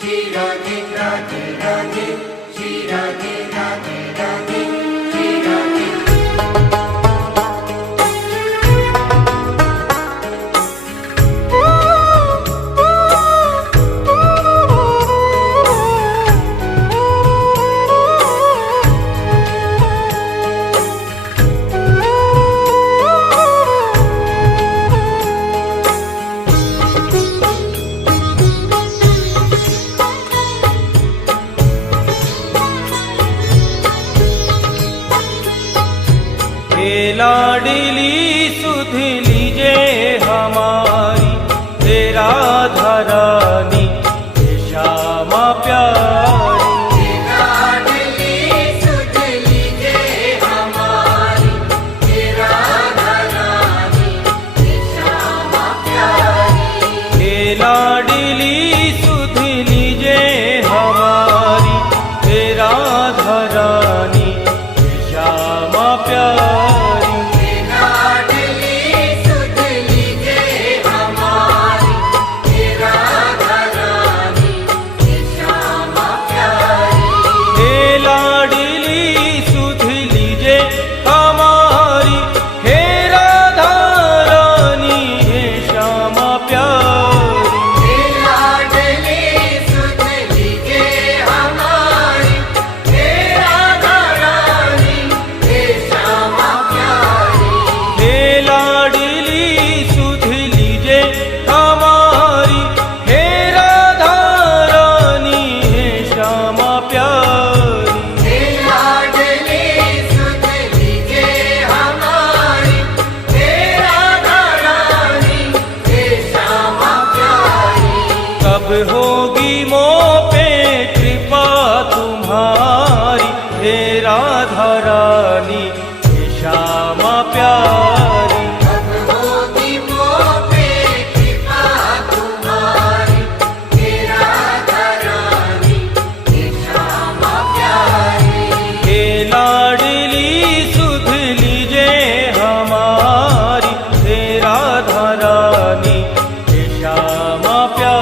श्री राधे राधे राधे, श्री राधे राधे राधे, श्री राधे। लाडली सुध लीजे हमारी, तेरा धरानी श्यामा प्यारी। लाडली सुध लीजे हमारी, तेरा धरानी श्यामा प्यारी। लाडली सुध लीजे हमारी, तेरा धरानी श्यामा प्यारी। होगी मोह पे कृपा तुम्हारी, हे राधा रानी हे श्यामा प्यारी। कब होगी मोह पे कृपा तुम्हारी, हे राधा रानी हे श्यामा प्यारी। हे लाडली सुध लीजे हमारी, हे राधा रानी हे श्यामा प्यारी।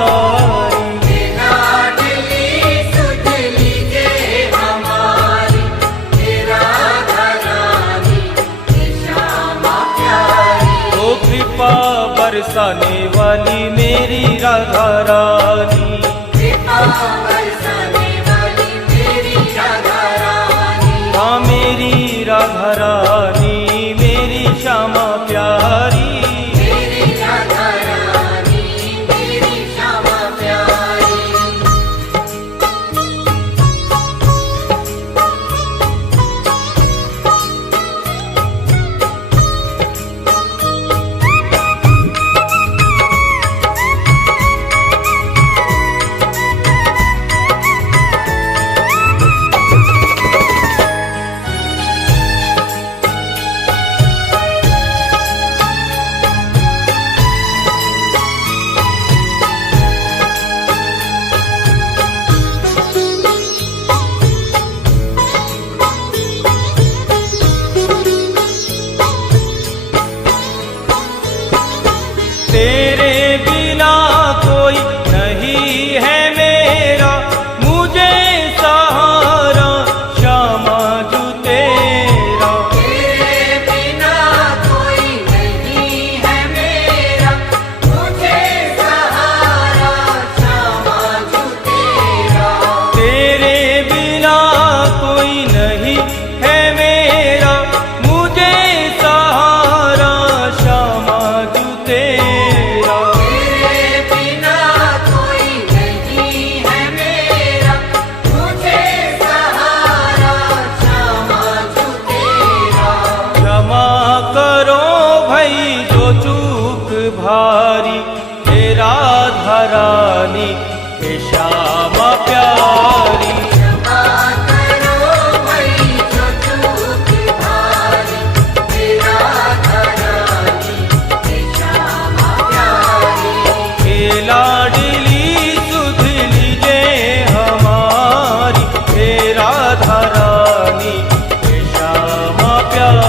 बरसाने वाली मेरी राधा रानी, कृपा बरसाने वाली मेरी राधा रानी। हाँ मेरी राधा रानी मेरी श्यामा प्यारी। मेरी राधा रानी मेरी श्यामा प्यारी। तेरे बिना कोई नहीं है मेरा, मुझे सहारा श्यामा जू तेरा। तेरे बिना कोई नहीं है मेरा, मुझे सहारा श्यामा जू तेरा। तेरे बिना कोई नहीं है मेरा, मुझे सहारा श्यामा जू तेरा। भारी हे राधा रानी हे श्यामा प्यारी। क्षमा करो भाई जो चूक भारी, हे राधा रानी हे श्यामा प्यारी। हे लाडली सुध लीजे हमारी, हे राधा रानी हे श्यामा प्यारी।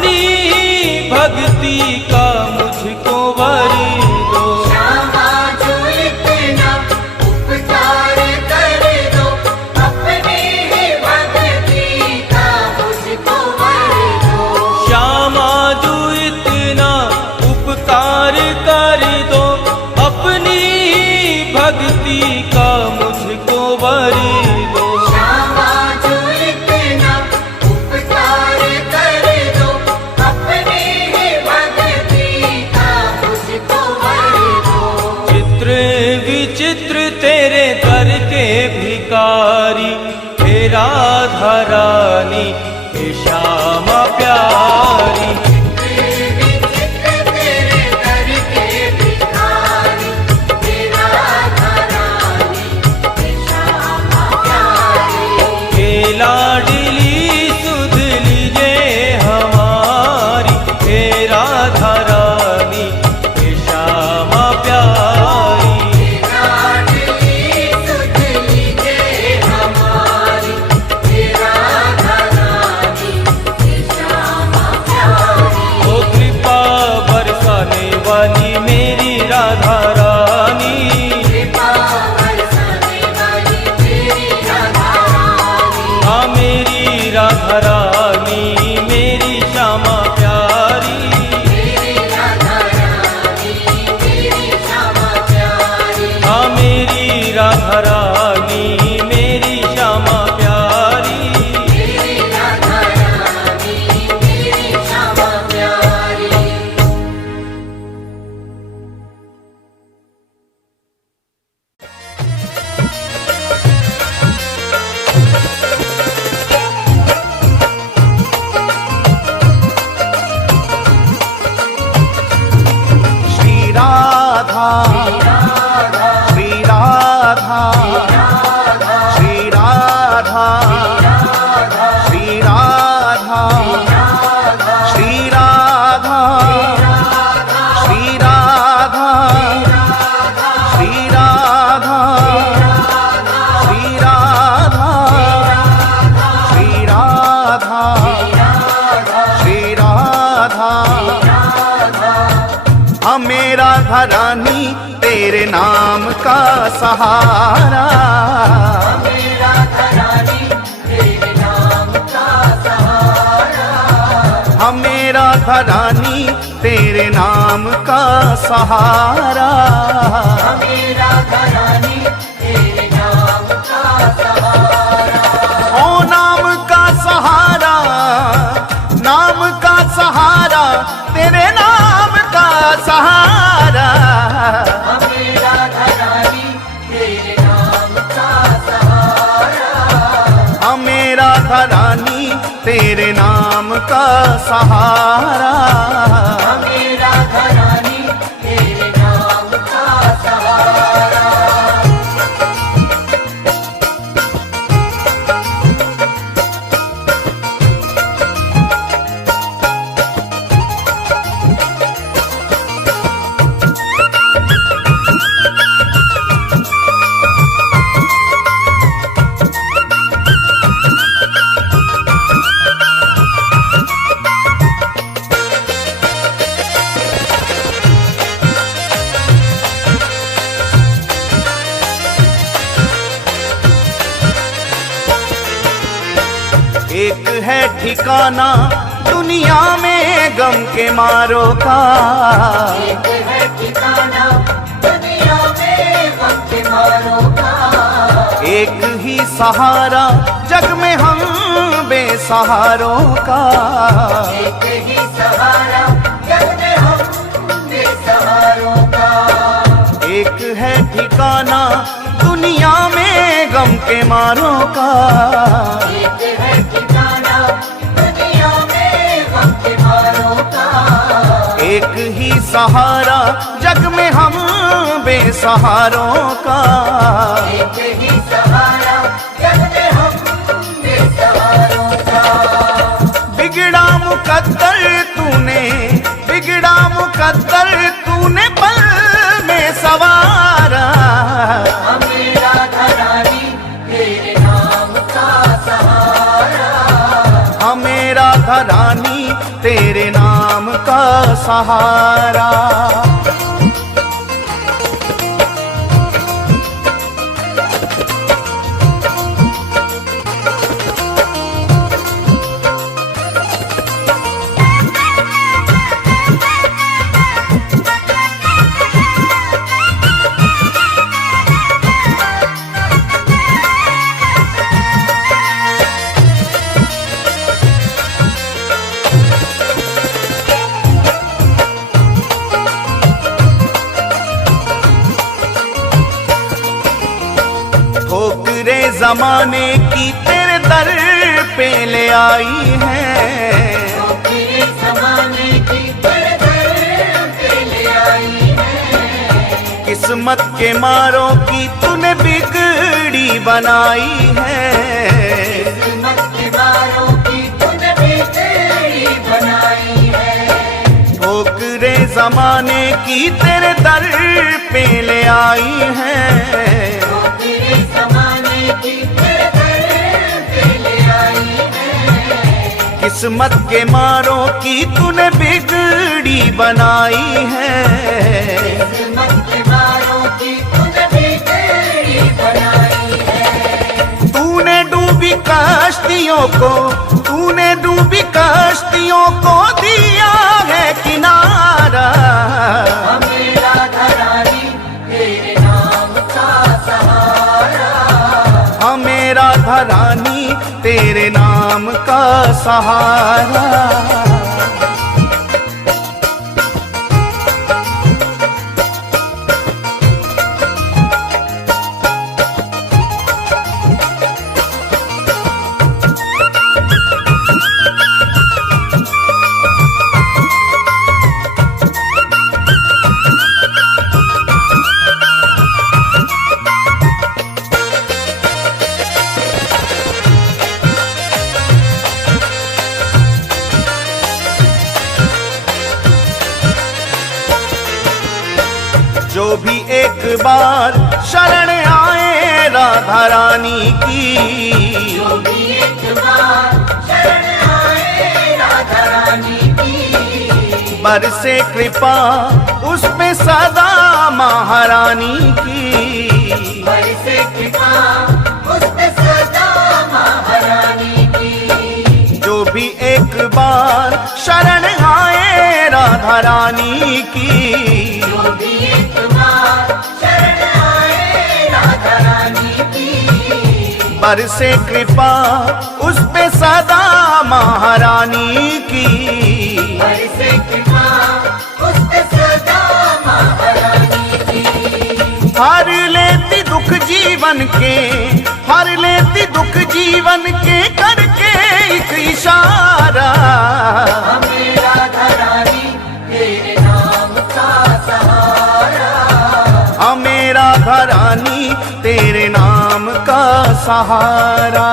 अपनी भक्ति का मुझको वर दो। श्यामा जो इतना उपकार कर दो, अपनी ही भक्ति का मुझको वर दो। श्यामा जो इतना उपकार कर दो, अपनी भक्ति का मुझको वर दो। श्यामा जो इतना उपकार कर दो, अपनी ही भक्ति का मुझको वर दो। चित्र विचित्र तेरे दर के भिकारी, हे राधा रानी, हे श्यामा प्यारी। विचित्र तेरे दर के भिखारी, हे राधा रानी, हे श्यामा प्यारी। हे लाडली सुध लीजे हमारी, हे राधा रानी, हे श्यामा प्यारी। लाडली सुध लीजे हमारी, हे राधा रानी, हे श्यामा प्यारी। ओ कृपा बरसाने वाली मेरी राधा रानी, कृपा बरसाने वाली तेरी राधा रानी। हाँ मेरी राधा रानी, मेरी श्यामा प्यारी। मेरी राधा रानी, मेरी श्यामा प्यारी। हाँ मेरी राधा रानी, मेरी श्यामा प्यारी। मेरी राधा रानी, मेरी श्यामा प्यारी। श्री राधा श्री राधा श्री राधा श्री राधा श्री राधा श्री राधा श्री राधा श्री राधा श्री राधा श्री राधा। हमें राधा रानी तेरे नाम का सहारा, मेरा रानी तेरे नाम का सहारा। हमें राधा रानी तेरे नाम का सहारा। मेरा रानी तेरे नाम का सहारा। ओ नाम का सहारा, नाम का सहारा, तेरे नाम का सहारा। मेरा रानी तेरे नाम का सहारा। हमें राधा रानी तेरे नाम का सहारा। मेरा रानी तेरे नाम का सहारा। एक है ठिकाना दुनिया में गम के मारों का, एक है ठिकाना दुनिया में गम के मारों का। एक ही सहारा जग में हम बेसहारों का। एक ही सहारा जग में हम बेसहारों का। एक है ठिकाना दुनिया में गम के मारों का। एक है ठिकाना दुनिया में गम के मारों का। एक ही सहारा जग में हम बेसहारों का। एक ही सहारा जग में हम बेसहारों का। बिगड़ा मुकद्दर तूने, बिगड़ा मुकद्दर तूने पल में सवारा। मेरा रानी तेरे नाम का सहारा। हमें राधा रानी तेरे नाम का सहारा। ठोकरे जमाने की तेरे दर पे ले आई है, ठोकरे ज़माने की तेरे दर पे ले आई है। किस्मत के मारों की तूने बिगड़ी बनाई है, किस्मत के मारों की तूने बिगड़ी बनाई है। ठोकरे जमाने की तेरे दर पे ले आई है, ठोकरे ज़माने की तेरे दर पे ले आई है। किस्मत के मारों की तूने बिगड़ी बनाई है। किस्मत के मारों की तूने बिगड़ी बनाई है। तूने डूबी कश्तियों को, तूने डूबी कश्तियों को दिया है किनारा। मेरा घरानी तेरे नाम का सहारा, मेरा घरानी तेरे नाम का सहारा। जो भी एक बार शरण आए राधा रानी की, जो भी एक बार शरण आए राधा रानी की, बरसे कृपा उस पे सदा महारानी की। बरसे कृपा उस पे सदा महारानी की। जो भी एक बार शरण आए राधा रानी की, जो भी एक बार शरण आए राधा रानी की, बरसे कृपा उस पे सदा महारानी की। बरसे कृपा उस पे सदा महारानी की। हर लेती दुख जीवन के, हर लेती दुख जीवन के करके एक इशारा। मेरा घरानी तेरे नाम का सहारा, मेरा घरानी तेरे नाम का सहारा।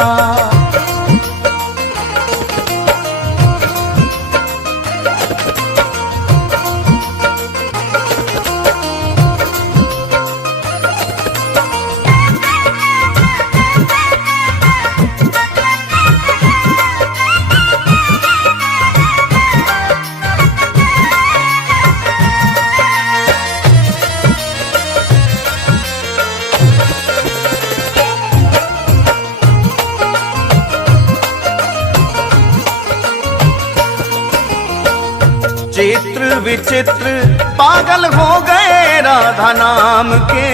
चित्र विचित्र पागल हो गए राधा नाम के,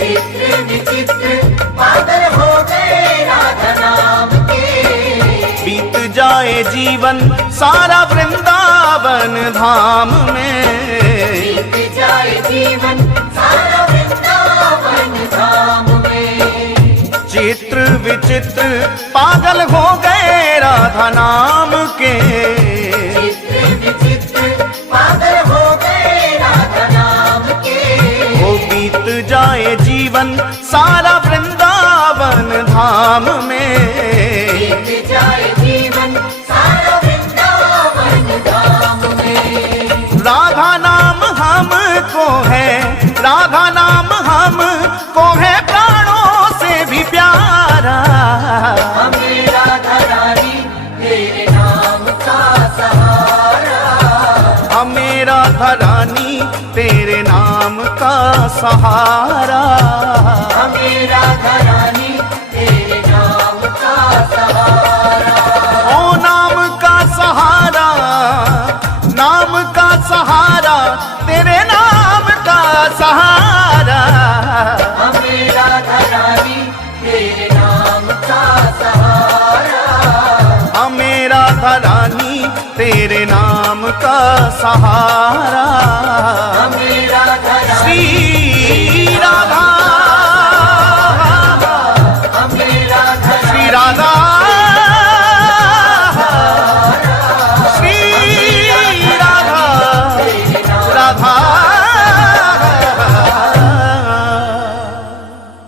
चित्र विचित्र पागल हो गए राधा नाम के। बीत जाए जीवन सारा वृंदावन धाम में, बीत जाए जीवन सारा वृंदावन धाम में। चित्र विचित्र पागल हो गए राधा नाम के, चित्र विचित्र पागल हो गए राधा नाम के। वो बीत जाए जीवन सारा वृंदावन धाम में, बीत जाए जीवन सारा वृंदावन धाम में। राधा नाम हमको है, राधा नाम हमको है प्राणों से भी प्यारा। मेरा घरानी तेरे नाम का सहारा, सहारा। हमें राधा रानी तेरे नाम का सहारा। ओ नाम का सहारा, नाम का सहारा, तेरे नाम का सहारा। हमें राधा रानी तेरे नाम का सहारा। हमें राधा रानी तेरे नाम का सहारा।